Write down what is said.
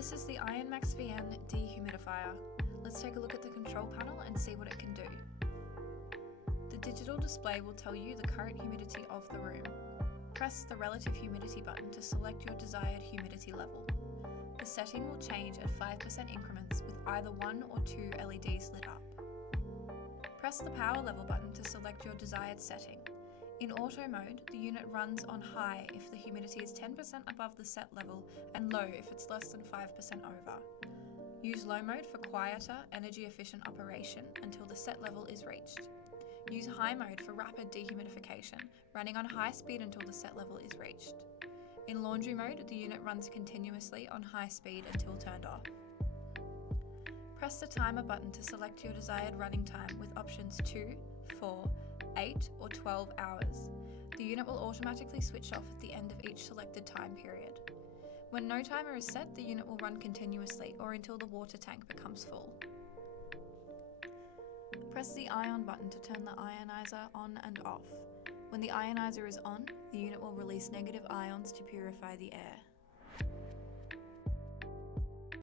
This is the Ionmax Vienne Dehumidifier. Let's take a look at the control panel and see what it can do. The digital display will tell you the current humidity of the room. Press the relative humidity button to select your desired humidity level. The setting will change at 5% increments with either 1 or 2 LEDs lit up. Press the power level button to select your desired setting. In auto mode, the unit runs on high if the humidity is 10% above the set level and low if it's less than 5% over. Use low mode for quieter, energy-efficient operation until the set level is reached. Use high mode for rapid dehumidification, running on high speed until the set level is reached. In laundry mode, the unit runs continuously on high speed until turned off. Press the timer button to select your desired running time with options 2, 4, 8 or 12 hours. The unit will automatically switch off at the end of each selected time period. When no timer is set, the unit will run continuously or until the water tank becomes full. Press the ion button to turn the ioniser on and off. When the ioniser is on, the unit will release negative ions to purify the air.